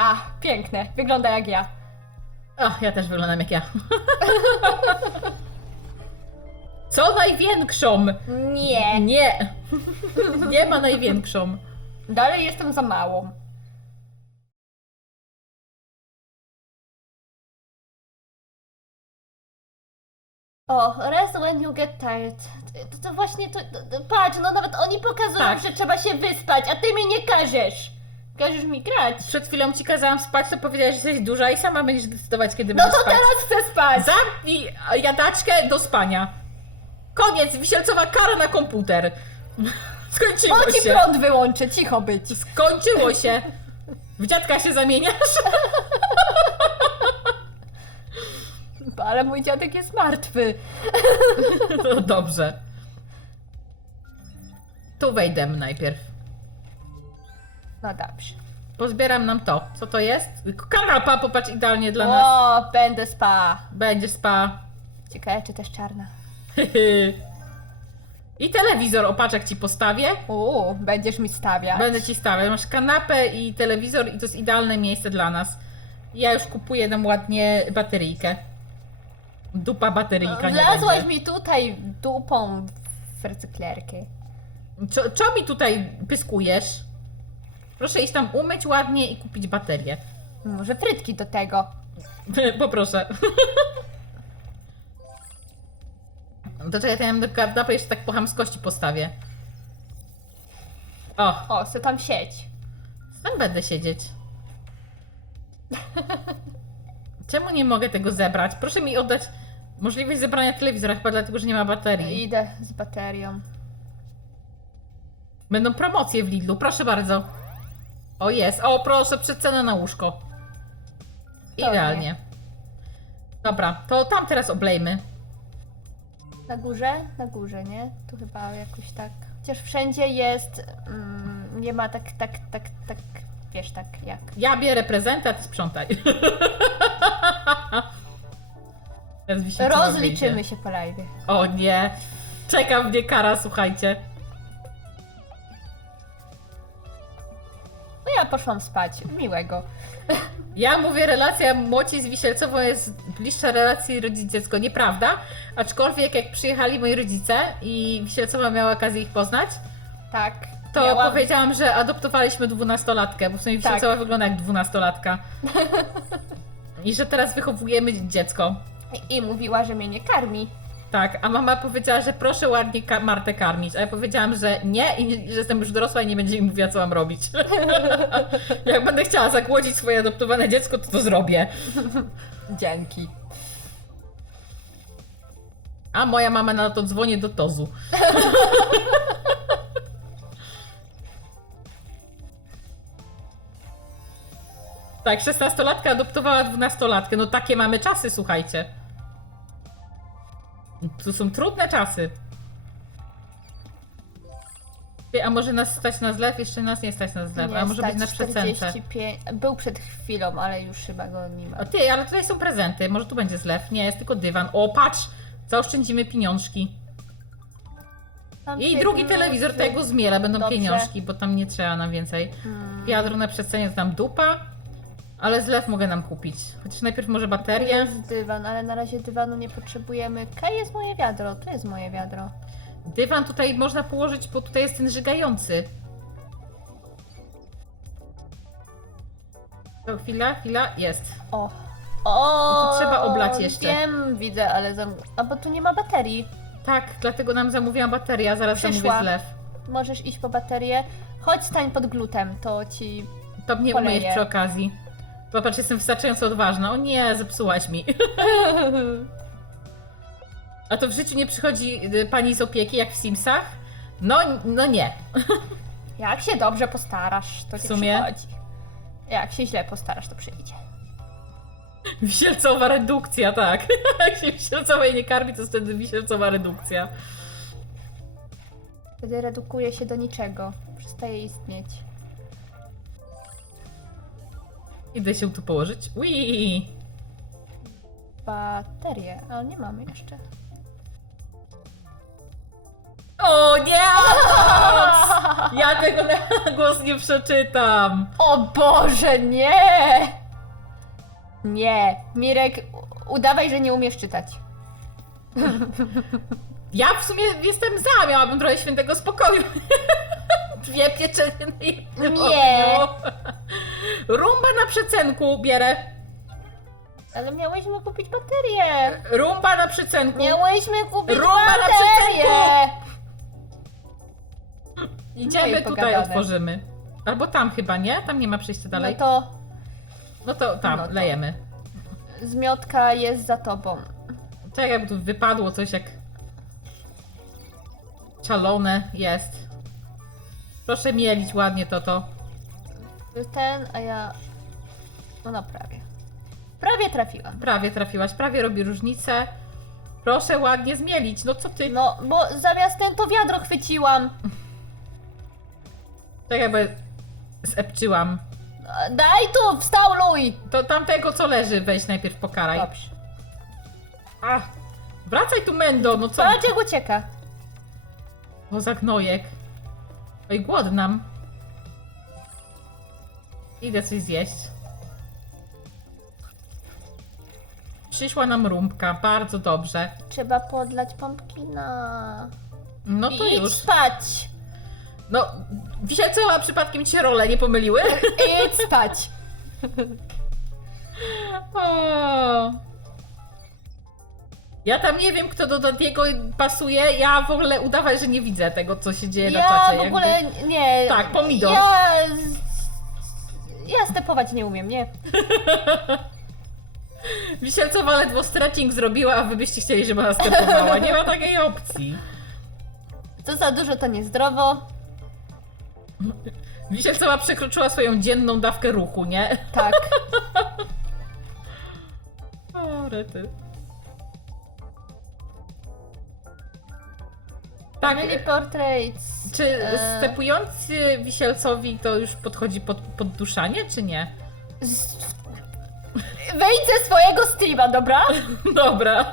A, piękne. Wygląda jak ja. O, ja też wyglądam jak ja. Co największą? Nie. Nie. Nie ma największą. Dalej jestem za małą. O, rest when you get tired. To, to właśnie to, to, to. Patrz, no nawet oni pokazują, Tak. że trzeba się wyspać, a ty mi nie każesz. Każesz mi grać. Przed chwilą ci kazałam spać, to powiedziałaś, że jesteś duża i sama będziesz decydować, kiedy No będziesz to spać. teraz chcę spać. Zamknij jadaczkę do spania. Koniec, wisielcowa kara na komputer. Skończyło ci się. prąd wyłączy, cicho być. Skończyło się. W dziadka się zamieniasz? Ale mój dziadek jest martwy. No dobrze. Tu wejdę najpierw. No dobrze. Pozbieram nam to. Co to jest? Kanapa, popatrz, idealnie dla nas. O, będę spa. Będzie spa. Ciekawe, czy też czarna. I telewizor, opaczek ci postawię. Uuu, będziesz mi stawiać. Będę ci stawiać. Masz kanapę i telewizor i to jest idealne miejsce dla nas. Ja już kupuję nam ładnie bateryjkę. Dupa bateryjka nie Wlazłaś mi tutaj dupą w recyklerkę. Co, co mi tutaj pyskujesz? Proszę iść tam umyć ładnie i kupić baterię. Może frytki do tego. Poproszę. To czekaj, to ja do kanapy jeszcze tak po chamskości postawię. O, O, se tam sieć. tam będę siedzieć. Czemu nie mogę tego zebrać? Proszę mi oddać możliwość zebrania telewizora, chyba dlatego, że nie ma baterii. Idę z baterią. Będą promocje w Lidlu, proszę bardzo. O jest, o proszę, przecenę na łóżko. Idealnie. Dobra, to tam teraz oblejmy. Na górze? Na górze, nie? Tu chyba jakoś tak. Chociaż wszędzie jest. Mm, nie ma tak, tak, tak, tak. Wiesz, tak jak. Ja bierę prezenty, a ty sprzątaj. Teraz Rozliczymy wyjdzie. się po live. O nie. Czeka mnie kara, słuchajcie. Poszłam spać. Miłego. Ja mówię, relacja Młoci z Wisielcową jest bliższa relacji rodzic-dziecko. Nieprawda. Aczkolwiek jak przyjechali moi rodzice i Wisielcowa miała okazję ich poznać, Tak. to miałam- powiedziałam, że adoptowaliśmy dwunastolatkę, bo w sumie Tak. Wisielcowa wygląda jak dwunastolatka. I że teraz wychowujemy dziecko. I mówiła, że mnie nie karmi. Tak, a mama powiedziała, że proszę ładnie ka- Martę karmić, a ja powiedziałam, że nie i że jestem już dorosła i nie będzie mi mówiła, co mam robić. Jak będę chciała zagłodzić swoje adoptowane dziecko, to to zrobię. Dzięki. A moja mama na to dzwoni do Tozu. Tak, 16-latka adoptowała 12-latkę. No takie mamy czasy, słuchajcie. To są trudne czasy. A może nas stać na zlew? Jeszcze nas nie stać na zlew, a może być na przecence. 45. Był przed chwilą, ale już chyba go nie ma. A ty, ale tutaj są prezenty. Może tu będzie zlew. Nie, jest tylko dywan. O, patrz! Zaoszczędzimy pieniążki. Tam I drugi telewizor tego zmiela, będą Dobrze. pieniążki, bo tam nie trzeba na więcej. Hmm. Wiadro na przecenie tam dupa, ale zlew mogę nam kupić. Chociaż najpierw może baterię. Jest dywan, ale na razie dywanu nie potrzebujemy. Kaj jest moje wiadro, to jest moje wiadro. Dywan tutaj można położyć, bo tutaj jest ten żygający. To chwila, chwila, jest. O. O. to trzeba oblać jeszcze. Wiem, widzę, ale zam... A bo tu nie ma baterii. Tak, dlatego nam zamówiłam baterię, a zaraz Przyszła. zamówię zlew. Możesz iść po baterię. Chodź stań pod glutem, to ci. To mnie Poleję. umyjesz przy okazji. Popatrz, jestem wystarczająco odważna. O nie, zepsułaś mi. A to w życiu nie przychodzi y, pani z opieki, jak w Simsach? No, no nie. Jak się dobrze postarasz, to W sumie. przychodzi. Jak się źle postarasz, to przyjdzie. Wisielcowa redukcja, tak. Jak się wisielcowej nie karmi, to wtedy wisielcowa redukcja. Wtedy redukuje się do niczego. Przestaje istnieć. Idę się tu położyć. Ui. Baterię, ale nie mamy jeszcze. O nie! Ja tego na głos nie przeczytam. O Boże, nie! Nie. Mirek, udawaj, że nie umiesz czytać. Ja w sumie jestem za, miałabym trochę świętego spokoju. Dwie pieczenie na jednym Nie. ogniu. Rumba na przecenku bierę. Ale miałyśmy kupić baterię. Rumba na przecenku. Miałyśmy kupić Rumba na baterię. Idziemy No i tutaj, otworzymy. Albo tam chyba, nie? Tam nie ma przejścia dalej. No to No to tam, No to- lejemy. zmiotka jest za tobą. Czekaj, jakby tu wypadło coś jak... Czalone jest. Proszę mielić ładnie to to. Ten, a ja... No, no prawie. Prawie trafiłam. Prawie trafiłaś, prawie robi różnicę. Proszę ładnie zmielić. No co ty? No, bo zamiast ten to wiadro chwyciłam. Tak jakby zepczyłam. Daj tu, wstałluj! To tamtego co leży weź najpierw pokaraj. Dobrze. Ach, wracaj tu Mendo, no co? Patrz jak ucieka. O za gnojek. Oj, głodnam. Idę coś zjeść. Przyszła nam rumpka, bardzo dobrze. Trzeba podlać pumpkina. No to Idź już. spać! No, Wisielcowa przypadkiem ci się role nie pomyliły? Idź spać! O. Ja tam nie wiem, kto do Dantiego pasuje. Ja w ogóle udawaj, że nie widzę tego, co się dzieje na Ja czacie. w jakby. ogóle nie. Tak, pomidor. Ja. Ja stepować nie umiem, nie? Wisielcowa ledwo stretching zrobiła, a wy byście chcieli, żeby ona stepowała. Nie ma takiej opcji. Co za dużo, to niezdrowo. Wisielcowa przekroczyła swoją dzienną dawkę ruchu, nie? Tak. O, rety. Tak, Family Portraits. czy e, stepujący Wisielcowi to już podchodzi pod podduszanie, czy nie? Wejdź ze swojego streama, dobra? Dobra.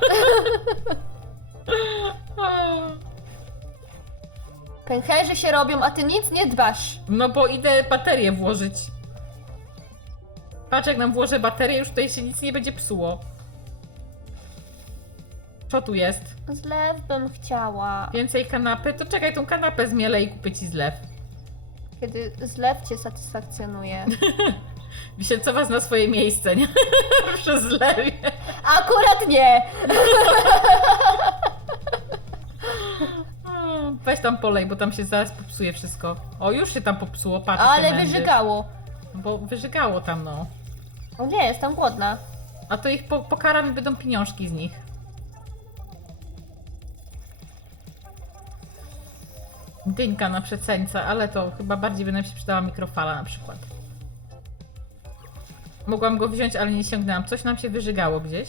Pęcherzy się robią, a ty nic nie dbasz. No bo idę baterię włożyć. Patrz, jak nam włożę baterię, już tutaj się nic nie będzie psuło. Co tu jest? Zlew bym chciała. Więcej kanapy? To czekaj, tą kanapę zmielę i kupię ci zlew. Kiedy zlew cię satysfakcjonuje. Wisielcowa zna swoje miejsce, nie? Przy zlewie. Akurat nie! Weź tam polej, bo tam się zaraz popsuje wszystko. O, już się tam popsuło, patrz. Ale wyżygało. Bo wyżygało tam, no. O nie, jestem głodna. A to ich po, pokaram i będą pieniążki z nich. Dynka na przeceńca, ale to chyba bardziej by nam się przydała mikrofala na przykład. Mogłam go wziąć, ale nie sięgnęłam. Coś nam się wyżygało gdzieś.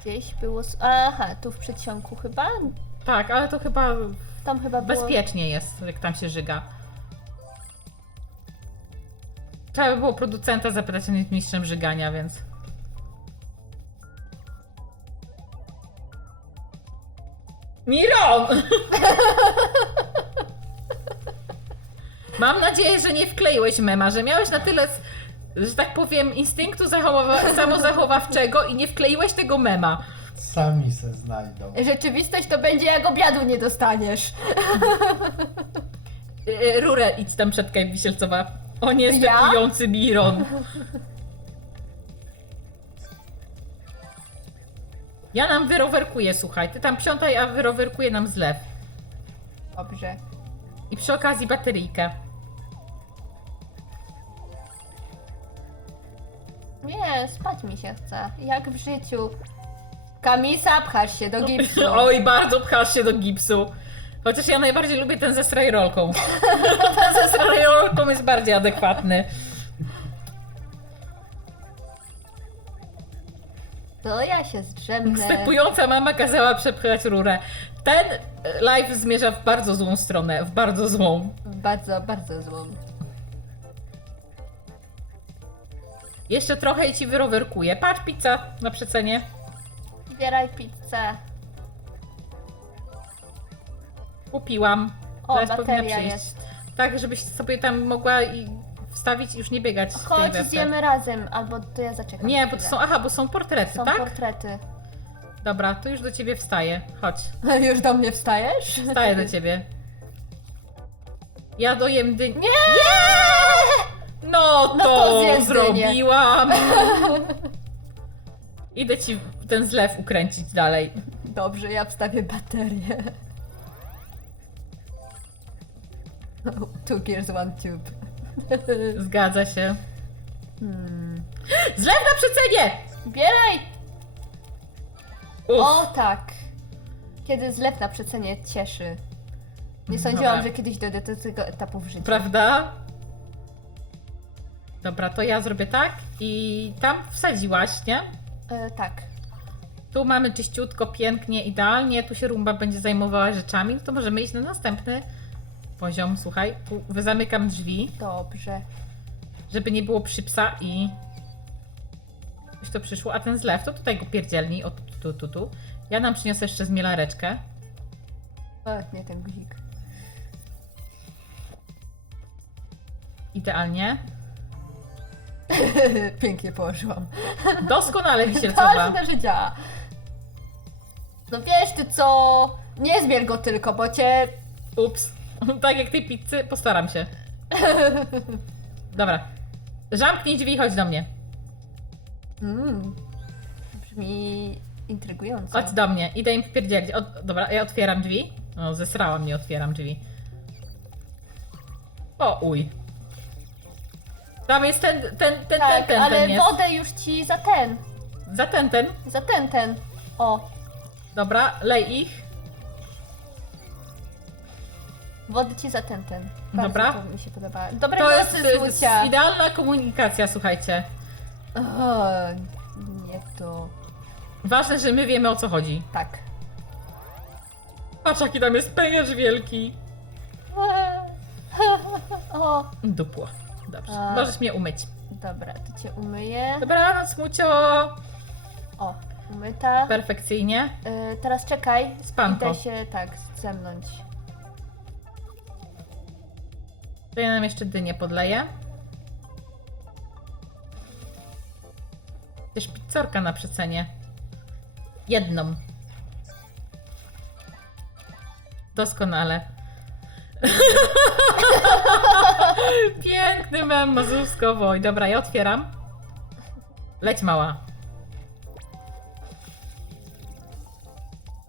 Gdzieś było. s- Aha, tu w przedsionku chyba? Tak, ale to chyba Tam chyba było. bezpiecznie jest, jak tam się żyga. Trzeba by było producenta zapytać, on jest mistrzem żygania, więc... Miron! Mam nadzieję, że nie wkleiłeś mema, że miałeś na tyle, że tak powiem, instynktu zachowa- samozachowawczego i nie wkleiłeś tego mema. Sami se znajdą. Rzeczywistość to będzie jak obiadu nie dostaniesz. Y, Rurę idź tam przetkaj wisielcowa. O nie, Ja? stepujący Miron. Ja nam wyrowerkuję, słuchaj. Ty tam piątaj, a wyrowerkuję nam zlew. Dobrze. I przy okazji bateryjkę. Nie, spać mi się chce. Jak w życiu. Kamisa, pchasz się do gipsu. Oj, bardzo pchasz się do gipsu. Chociaż ja najbardziej lubię ten ze strajrolką. ten ze strajrolką jest bardziej adekwatny. To ja się zdrzemnę. Stepująca mama kazała przepchać rurę. Ten live zmierza w bardzo złą stronę. W bardzo złą. Bardzo, bardzo złą. Jeszcze trochę i ci wyrowerkuję. Patrz, pizza na przecenie. Zbieraj pizzę. Kupiłam. O, powinna bateria przyjść. jest. Tak, żebyś sobie tam mogła i wstawić i już nie biegać tej Chodź, zjemy razem, albo to ja zaczekam. Nie, bo to chwilę. są, aha, bo są portrety, Są tak? portrety. Dobra, to już do ciebie wstaję. Chodź, Już do mnie wstajesz? wstaję do ciebie. Ja dojem dyń... Nie! Zrobiłam! Idę ci ten zlew ukręcić dalej. Dobrze, ja wstawię baterię. Two gears, one tube. Zgadza się. Hmm. Zlew na przecenie! Bieraj! Uff, O tak! Kiedy zlew na przecenie cieszy. Nie sądziłam, Dobra. że kiedyś dojdę do tego etapu w życiu. prawda? Dobra, to ja zrobię tak i tam wsadziłaś, nie? E, tak. Tu mamy czyściutko, pięknie, idealnie. Tu się rumba będzie zajmowała rzeczami. To możemy iść na następny poziom. Słuchaj, tu zamykam drzwi, Dobrze. żeby nie było przypsa i już to przyszło. A ten zlew, to tutaj go pierdzielni. O, tu, tu, tu, tu. Ja nam przyniosę jeszcze zmielareczkę. O, nie ten guzik. Idealnie. Pięknie położyłam. Doskonale wisielcowa. Ważne, że działa. No wiesz ty co? Nie zmier go tylko, bo cię... Ups. Tak jak tej pizzy, postaram się. Dobra. Zamknij drzwi i chodź do mnie. Mm. Brzmi intrygująco. Chodź do mnie. Idę im wpierdzielić. O, dobra, ja otwieram drzwi. O, zesrałam, nie otwieram drzwi. O, uj. Tam jest ten, ten, ten, ten, tak, ten, ale ten wodę już ci za ten. Za ten, ten. Za ten, ten. O, Dobra, lej ich. wodę ci za ten, ten. Bardzo Dobra. To mi się podoba. To jest, jest Zlucia. idealna komunikacja, słuchajcie. O, nie to. Ważne, że my wiemy o co chodzi. Tak. Patrz jaki tam jest pęcherz wielki. O, Dupło. Dobrze, A. możesz mnie umyć. dobra, to cię umyję. Dobranoc, Mucio. O, umyta. Perfekcyjnie. Y, teraz czekaj. Spanko. Idę się tak zemnąć. To ja nam jeszcze dynię podleję. Też pizzorka na przecenie. Jedną. Doskonale. Piękny mem mazurskowo. Dobra, ja otwieram. Leć mała.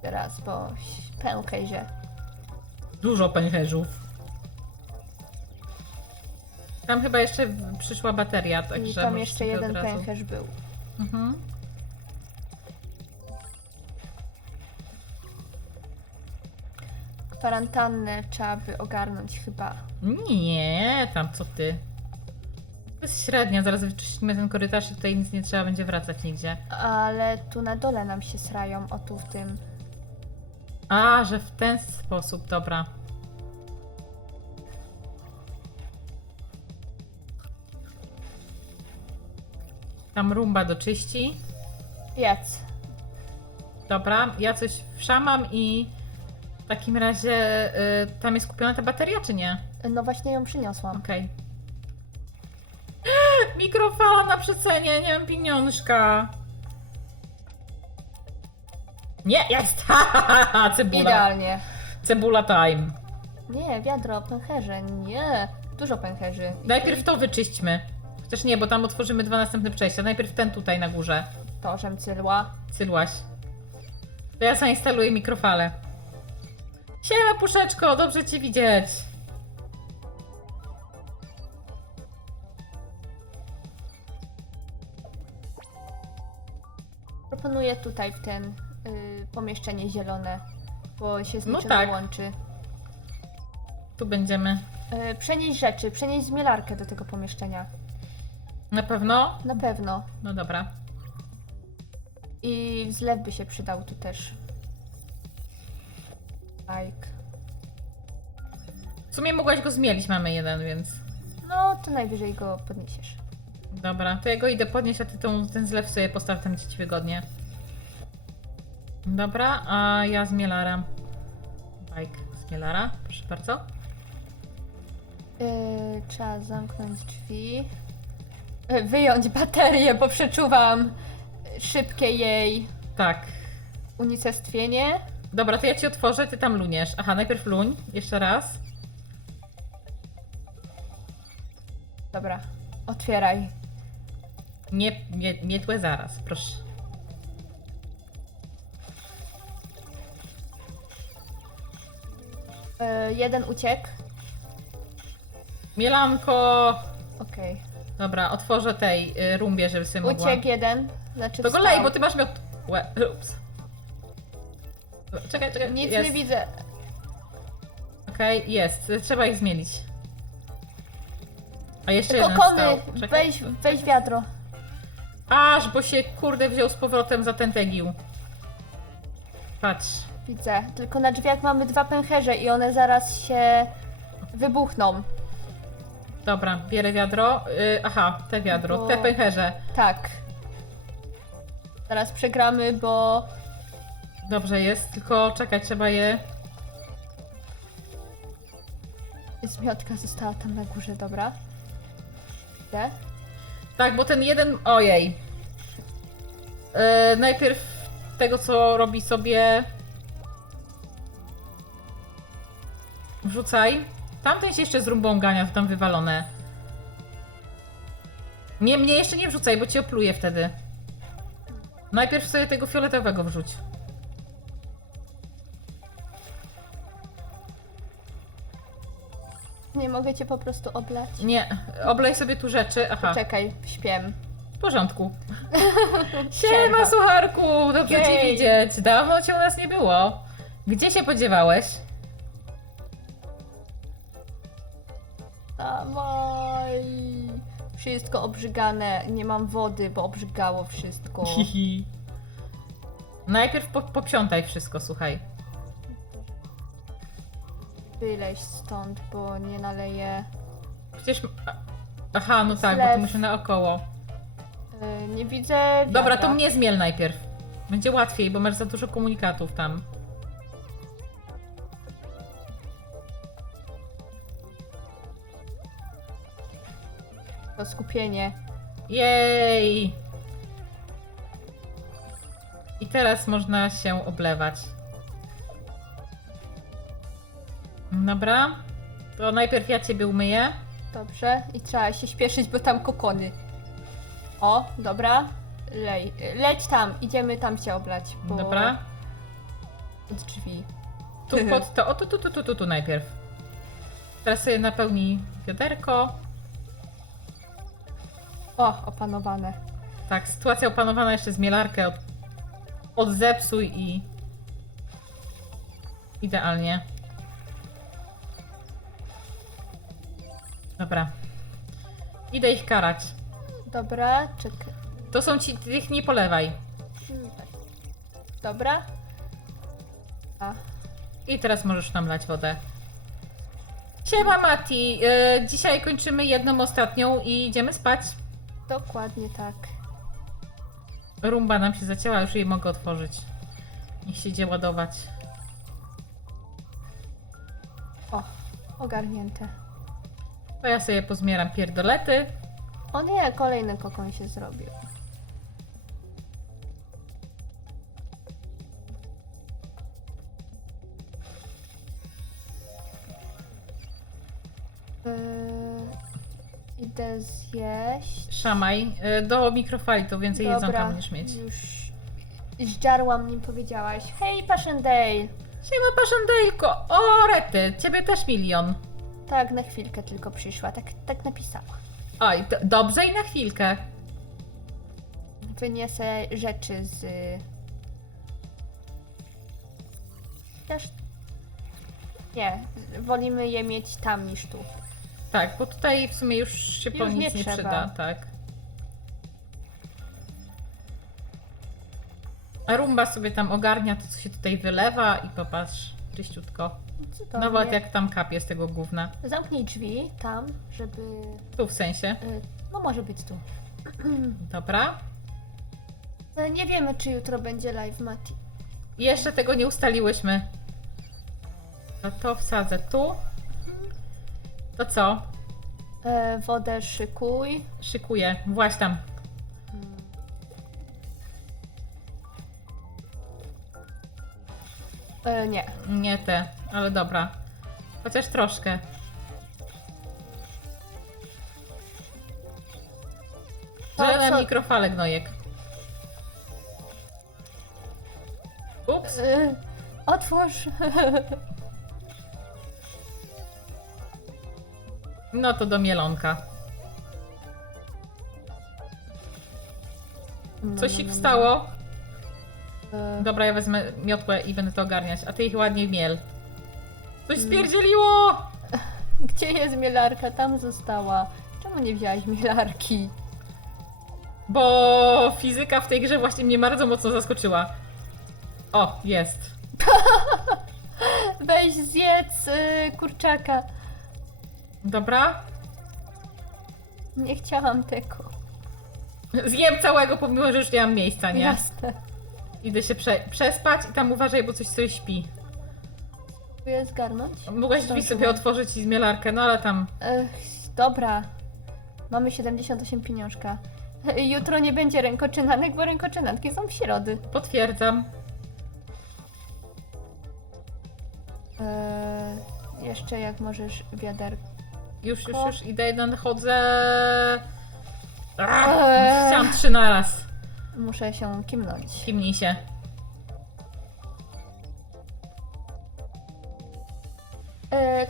Teraz, bo pękaj się. Dużo pęcherzów. Tam chyba jeszcze przyszła bateria, I także. tam możesz jeszcze jeden pęcherz był. Mhm. Kwarantannę trzeba by ogarnąć chyba. Nie, tam co ty. To jest średnia, zaraz wyczyścimy ten korytarz i tutaj nic nie trzeba będzie wracać nigdzie. Ale tu na dole nam się srają, o tu w tym. A, że w ten sposób, dobra. Tam rumba doczyści. Jedz. Dobra, ja coś wszamam i takim razie y, tam jest kupiona ta bateria, czy nie? No właśnie ją przyniosłam. Okej. Mikrofala na przecenie, nie mam pieniążka. Nie, jest! Cebula. Idealnie. Cebula time. Nie, wiadro, pęcherze, nie. Dużo pęcherzy. Najpierw to wyczyśćmy. Chociaż nie, bo tam otworzymy dwa następne przejścia. Najpierw ten tutaj na górze. To, żem cylła. Cylłaś. To ja zainstaluję mikrofalę. Siema, puszeczko, dobrze cię widzieć. Proponuję tutaj w ten y, pomieszczenie zielone, bo się z No niczym tak. nie łączy. Tu będziemy. Y, przenieść rzeczy, przenieść zmielarkę do tego pomieszczenia. Na pewno? Na pewno. No dobra. I zlew by się przydał tu też. Like. W sumie mogłaś go zmielić, mamy jeden, więc. No, to najwyżej go podniesiesz. Dobra, to ja go idę podnieść, a ty tą, ten zlew sobie postaw tam, gdzie ci wygodnie. Dobra, a ja zmielaram. Bajk zmielara, proszę bardzo. Yy, trzeba zamknąć drzwi. Yy, wyjąć baterię, bo przeczuwam szybkie jej Tak. unicestwienie. Dobra, to ja ci otworzę, ty tam luniesz. Aha, najpierw luń, jeszcze raz. Dobra, otwieraj. Nie, nie, mietłe zaraz, proszę. Yy, jeden uciekł. Mielanko! Okej. Dobra, otworzę tej y, rumbie, żeby sobie mogła. Uciekł jeden. Znaczy To go wstał. lej, bo ty masz miot... Łe, ups. Czekaj, czekaj. Nic jest. nie widzę. Okej, jest. Trzeba ich zmienić. A jeszcze jeden Kokony! wstał. Czekaj. Weź, weź wiadro. Aż, bo się kurde wziął z powrotem za ten tegił. Patrz. Widzę. Tylko na drzwiach mamy dwa pęcherze i one zaraz się wybuchną. Dobra, bierę wiadro. Y, aha, te wiadro, Bo- te pęcherze. Tak. Zaraz przegramy, bo Dobrze jest, tylko czekaj, trzeba je... zmiotka została tam na górze, dobra. Widzę. Tak, bo ten jeden... Ojej. Y, najpierw tego, co robi sobie... Wrzucaj. Tamten się jeszcze z rumbą gania, tam wywalone. Nie, mnie jeszcze nie wrzucaj, bo cię opluję wtedy. Najpierw sobie tego fioletowego wrzuć. Nie mogę cię po prostu oblać. Nie, oblej sobie tu rzeczy. Aha, Czekaj, śpiem. w porządku. Siema, Siema. sucharku! Dobrze cię Jej. widzieć. Dawno cię u nas nie było. Gdzie się podziewałeś? Dawaj. Wszystko obrzygane. Nie mam wody, bo obrzygało wszystko. Hihi. Najpierw po, poprzątaj wszystko, słuchaj. Wyleź stąd, bo nie naleję. Przecież... Aha, no tak, bo Zlew. tu muszę naokoło. Yy, nie widzę. Dobra, wiadra. to mnie zmiel najpierw. Będzie łatwiej, bo masz za dużo komunikatów tam. To skupienie. Jej! I teraz można się oblewać. Dobra. To najpierw ja ciebie umyję. Dobrze. I trzeba się śpieszyć, bo tam kokony. O, dobra. Lej. Leć tam. Idziemy tam cię oblać. Bo... Dobra. Od drzwi. Tu pod to. O, tu, tu, tu, tu, tu, tu najpierw. Teraz sobie napełnij wiaderko. O, opanowane. Tak, sytuacja opanowana jeszcze z mielarkę. Od, odzepsuj i... Idealnie. Dobra. Idę ich karać. Dobra, czekaj. To są ci... Ich nie polewaj. Tak. Dobra. A, I teraz możesz nam lać wodę. Siema Mati, yy, dzisiaj kończymy jedną ostatnią i idziemy spać. dokładnie tak. Rumba nam się zacięła, już jej mogę otworzyć. Niech się idzie ładować. O, ogarnięte. To ja sobie pozmieram pierdolety. O nie, kolejny kokon się zrobił. Yy, idę zjeść. Szamaj, yy, do mikrofali to więcej jedzonka Dobra, będziesz mieć. już zdziarłam, nim powiedziałaś. Hej, Passchendaele! Siema Paszendelko! O, rety, ciebie też milion. Tak, na chwilkę tylko przyszła, tak, tak napisała. Oj, d- dobrze i na chwilkę. Wyniosę rzeczy z... Też... Nie, wolimy je mieć tam niż tu. Tak, bo tutaj w sumie już się po Już nic nie nie, trzeba. przyda, tak. A Rumba sobie tam ogarnia to, co się tutaj wylewa i popatrz, czyściutko. Cudownie. Nawet jak tam kapie z tego gówna. Zamknij drzwi tam, żeby... Tu w sensie. y, No może być tu. Dobra. No, Nie wiemy, czy jutro będzie live, Mati. Jeszcze tego nie ustaliłyśmy. No to wsadzę tu. To co? E, wodę szykuj. Szykuję. Właśnie tam. E, nie. Nie te, ale dobra. Chociaż troszkę. Żelę co- mikrofale gnojek. Ups. E, otwórz. No to do mielonka. Coś ich wstało. E, Dobra, ja wezmę miotłę i będę to ogarniać. A ty ich ładnie miel. Coś spierdzieliło! Gdzie jest mielarka? Tam została. Czemu nie wzięłaś mielarki? Bo fizyka w tej grze właśnie mnie bardzo mocno zaskoczyła. O, jest. Weź zjedz y, kurczaka. Dobra. Nie chciałam tego. Zjem całego, pomimo że już nie mam miejsca, nie? Jasne. Idę się prze przespać i tam uważaj, bo coś sobie śpi. Próbuję zgarnąć? Mogłaś drzwi sobie otworzyć i zmielarkę, no ale tam... Ech, dobra. Mamy 78 pieniążka. Jutro nie będzie rękoczynanek, bo rękoczynanki są w środy. Potwierdzam. Eee, jeszcze jak możesz wiaderko. Już, już, już idę, jeden chodzę. Ach, Eee. Chciałam trzy na raz. Muszę się kimnąć. Kimnij się.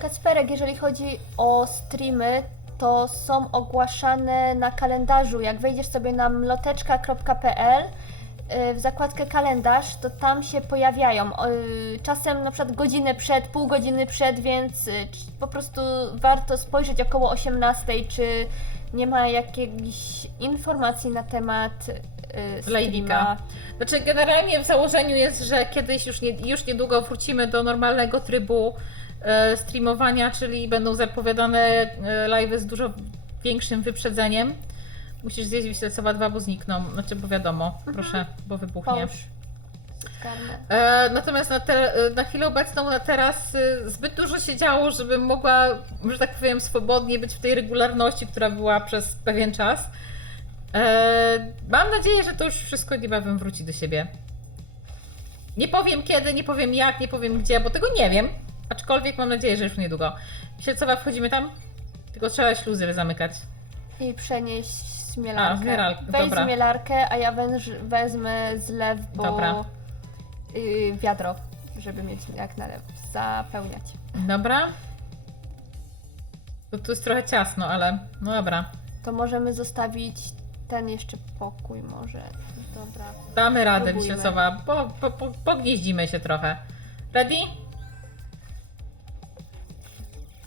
Kacperek, jeżeli chodzi o streamy, to są ogłaszane na kalendarzu. Jak wejdziesz sobie na mloteczka.pl e, w zakładkę kalendarz, to tam się pojawiają. E, Czasem na przykład godzinę przed, pół godziny przed, więc e, po prostu warto spojrzeć około 18, czy nie ma jakichś informacji na temat e. Lejwika. Znaczy, generalnie w założeniu jest, że kiedyś już, nie, już niedługo wrócimy do normalnego trybu e, streamowania, czyli będą zapowiadane e, live'y z dużo większym wyprzedzeniem. Musisz zjeść wiślecowa dwa, bo znikną. Znaczy, bo wiadomo, proszę, bo wybuchnie. Połóż. E, natomiast na, te, e, na chwilę obecną, na teraz e, zbyt dużo się działo, żebym mogła, że tak powiem, swobodnie być w tej regularności, która była przez pewien czas. E, mam nadzieję, że to już wszystko niebawem wróci do siebie. Nie powiem kiedy, nie powiem jak, nie powiem gdzie, bo tego nie wiem. Aczkolwiek mam nadzieję, że już niedługo. Sielcowa, wchodzimy tam? Tylko trzeba śluzy zamykać. I przenieść zmielarkę. A, zmielarkę, Weź dobra. zmielarkę, a ja węż, wezmę zlew, bo Dobra. y, wiadro, żeby mieć jak nalew, zapełniać. Dobra. To tu jest trochę ciasno, ale no dobra. To możemy zostawić ten jeszcze pokój może. Dobra. Damy radę, Spróbujmy. Wisielcowa. Po, po, po, pognieździmy się trochę. Ready?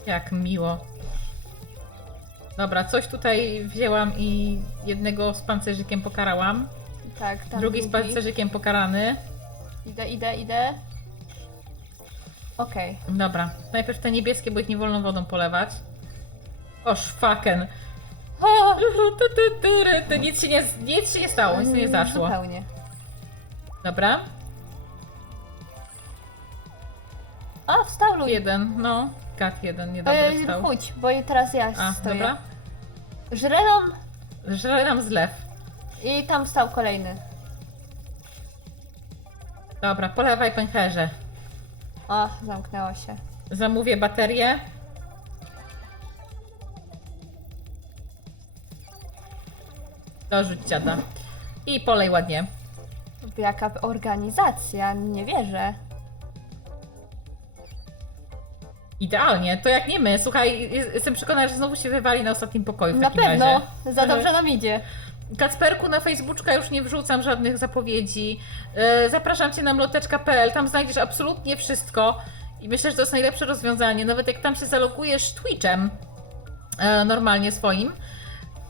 Jak miło. Dobra, coś tutaj wzięłam i jednego z pancerzykiem pokarałam. Tak, tam drugi z pancerzykiem pokarany. Idę, idę, idę. Okej. Dobra, najpierw te niebieskie, bo ich nie wolno wodą polewać. O, tu, ry, tu, Nic się nie, nic się nie stało, nic nie zaszło. Zupełnie. Dobra, A, wstał Luj. jeden, no. Kat jeden, niedobry E, wstał. Chodź, bo i teraz ja A, stoję. dobra. Żre nam Żre nam zlew. i tam wstał kolejny. Dobra, polewaj pęcherze. O, zamknęło się. Zamówię baterię. Dorzuć dziada. I polej ładnie. Jaka organizacja, nie wierzę. Idealnie. To jak nie my. Słuchaj, jestem przekonana, że znowu się wywali na ostatnim pokoju w Na pewno, razie. za dobrze nam idzie. Kacperku, na Facebooka już nie wrzucam żadnych zapowiedzi. E, Zapraszam Cię na mloteczka.pl, tam znajdziesz absolutnie wszystko i myślę, że to jest najlepsze rozwiązanie. Nawet jak tam się zalogujesz Twitchem, e, normalnie swoim,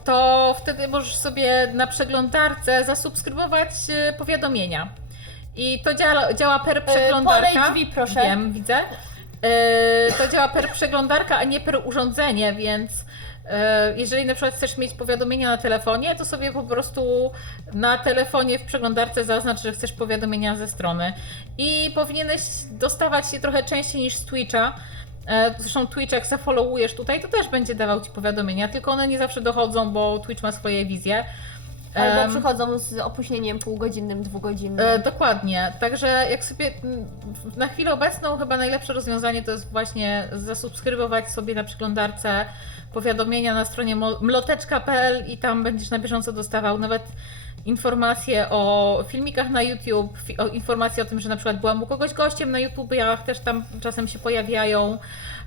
to wtedy możesz sobie na przeglądarce zasubskrybować e, powiadomienia. I to działa, działa per przeglądarka. polej drzwi, proszę. Wiem, widzę. E, To działa per przeglądarka, a nie per urządzenie, więc e, jeżeli na przykład chcesz mieć powiadomienia na telefonie, to sobie po prostu na telefonie w przeglądarce zaznacz, że chcesz powiadomienia ze strony. I powinieneś dostawać je trochę częściej niż z Twitcha, E, Zresztą Twitch, jak se followujesz tutaj, to też będzie dawał ci powiadomienia, tylko one nie zawsze dochodzą, bo Twitch ma swoje wizje. Albo Em, przychodzą z opóźnieniem półgodzinnym, dwugodzinnym. E, dokładnie. Także jak sobie mm, na chwilę obecną chyba najlepsze rozwiązanie to jest właśnie zasubskrybować sobie na przeglądarce powiadomienia na stronie mloteczka.pl i tam będziesz na bieżąco dostawał nawet informacje o filmikach na YouTube, o informacje o tym, że na przykład byłam u kogoś gościem na YouTubach, też tam czasem się pojawiają.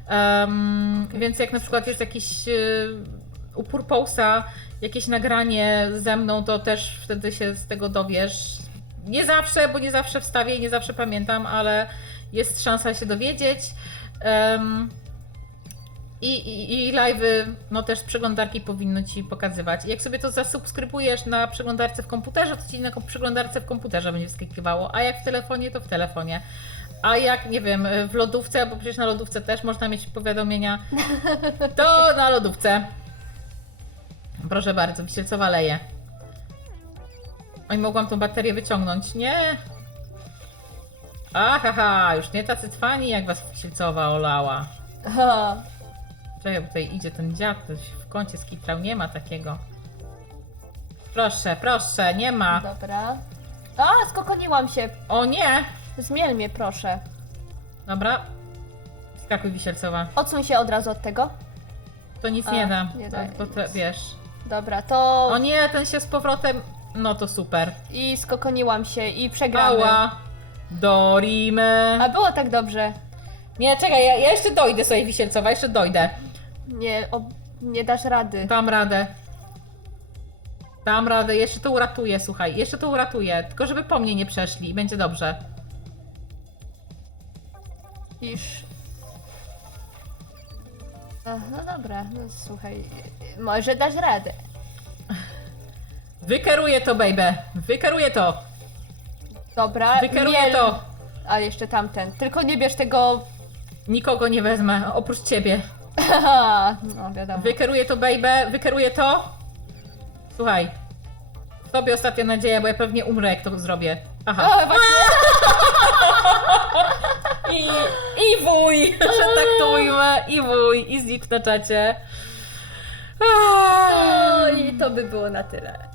Em, Więc jak na przykład jest jakiś e, u Purposa jakieś nagranie ze mną, to też wtedy się z tego dowiesz. Nie zawsze, bo nie zawsze wstawię i nie zawsze pamiętam, ale jest szansa się dowiedzieć. Em, i, i, I live'y, no też przeglądarki powinno ci pokazywać. Jak sobie to zasubskrybujesz na przeglądarce w komputerze, to ci na przeglądarce w komputerze będzie wyskakiwało, a jak w telefonie, to w telefonie. A jak, nie wiem, w lodówce, bo przecież na lodówce też można mieć powiadomienia, to na lodówce. Proszę bardzo, wisielcowa leje. Oj, mogłam tą baterię wyciągnąć. Nie! Ahaha, już nie tacy twani, jak was wisielcowa olała. Aha. Czekaj, bo tutaj idzie ten dziad, ktoś w kącie skitrał, nie ma takiego. Proszę, proszę, nie ma. Dobra. A, skokoniłam się. O nie! Zmiel mnie, proszę. Dobra. Skakuj wisielcowa. Odsuń się od razu od tego. To nic A, nie da. nie to, daje to, te, nic. wiesz. Dobra, to... O nie, ten się z powrotem. No to super. I skokoniłam się i przegramy. Ała. Dorime. A było tak dobrze. Nie, czekaj, ja, ja jeszcze dojdę sobie wisielcowa, jeszcze dojdę. Nie, o, nie dasz rady. Dam radę. Dam radę, jeszcze to uratuję, słuchaj, jeszcze to uratuję. Tylko żeby po mnie nie przeszli i będzie dobrze. Iż... Ach, no dobra, no słuchaj, może dasz radę. Wykeruję to, baby. Wykeruję to. Dobra, Wykeruję miel- to. A jeszcze tamten. Tylko nie bierz tego... Nikogo nie wezmę, oprócz ciebie. No wiadomo. Wykeruję to, baby. Wykeruję to. Słuchaj. Tobie ostatnia nadzieja, bo ja pewnie umrę, jak to zrobię. Aha. O, właśnie. I, i wuj, że tak to ujmę. I wuj, i znicz na czacie. O, i to by było na tyle.